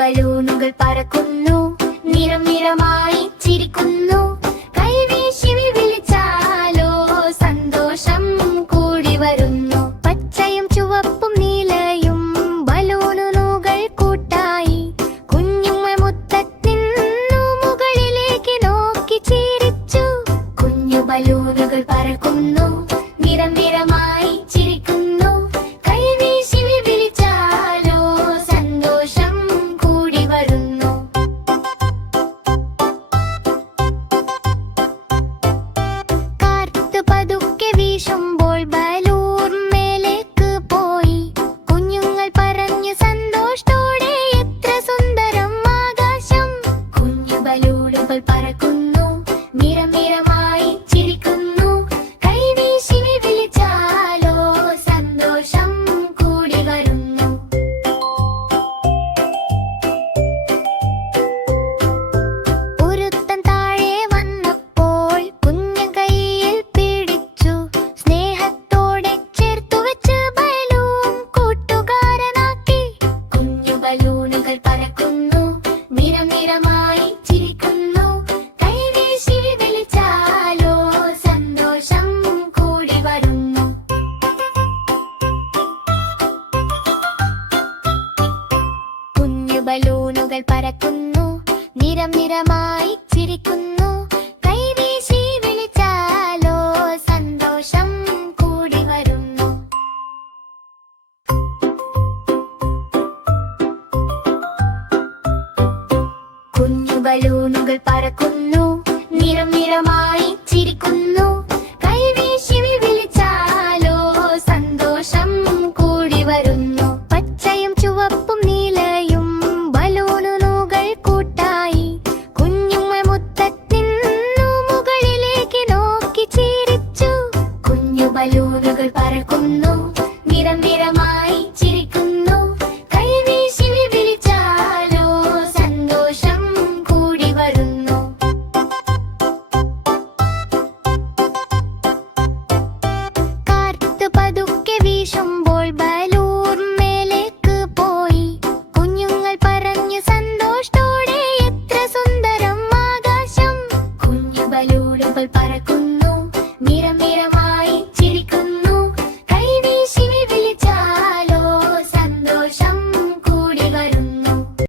ബലൂണുകൾ പറക്കുന്നു, നിറം നിറമായി ചിരിക്കുന്നു. കൈവീശി വിളിച്ചാലോ സന്തോഷം കൂടി വരുന്നു. പച്ചയും ചുവപ്പും നീലയും ബലൂണുകൾ കൂട്ടായി കുഞ്ഞുങ്ങൾ മുറ്റത്തിന്നു മുകളിലേക്ക് നോക്കി ചിരിച്ചു. കുഞ്ഞു ബലൂണുകൾ പറക്കുന്നു, നിറം നിറമായി ചിരിക്കുന്നു. കൈവീശി വിളിച്ചാലോ സന്തോഷം കൂടി വരുന്നു. കാറ്റ് പതുക്കെ വീശുമ്പോൾ ബലൂൺ മേലേക്ക് പോയി. കുഞ്ഞുങ്ങൾ പറഞ്ഞു സന്തോഷത്തോടെ, എത്ര സുന്ദരം ആകാശം. കുഞ്ഞു ബലൂണുകൾ പറക്കുന്നു, നിറം നിറമായി ചിരിക്കുന്നു. കൈവീശി വിളിച്ചാലോ സന്തോഷം കൂടി വരുന്നു. ഒരുത്തൻ താഴെ വന്നപ്പോൾ കുഞ്ഞൻ കയ്യിൽ പിടിച്ചു. സ്നേഹത്തോടെ ചേർത്തു വെച്ച് ബലൂൺ കൂട്ടുകാരനാക്കി. കുഞ്ഞു ബലൂണുകൾ പറക്കുന്നു, നിറം നിറമായി ചിരിക്കുന്നു. കൈവീശി വിളിച്ചാലോ സന്തോഷം കൂടി വരുന്നു. കുഞ്ഞു ബലൂണുകൾ പറക്കുന്നു, നിറം നിറമായി ചിരിക്കുന്നു. കൈവീശി വിളിച്ചാലോ സന്തോഷം കൂടി വരുന്നു. കുഞ്ഞു ബലൂണുകൾ പറക്കുന്നു, നിറം നിറമായി ചിരിക്കുന്നു. കൈവീശി വിളിച്ചാലോ സന്തോഷം കൂടി വരുന്നു. പച്ചയും ചുവപ്പും നീലയും ബലൂണുകൾ കൂട്ടായി കുഞ്ഞുങ്ങൾ മുറ്റത്തിന്നു മുകളിലേക്ക് നോക്കി ചിരിച്ചു. കുഞ്ഞു ബലൂണുകൾ പറക്കുന്നു,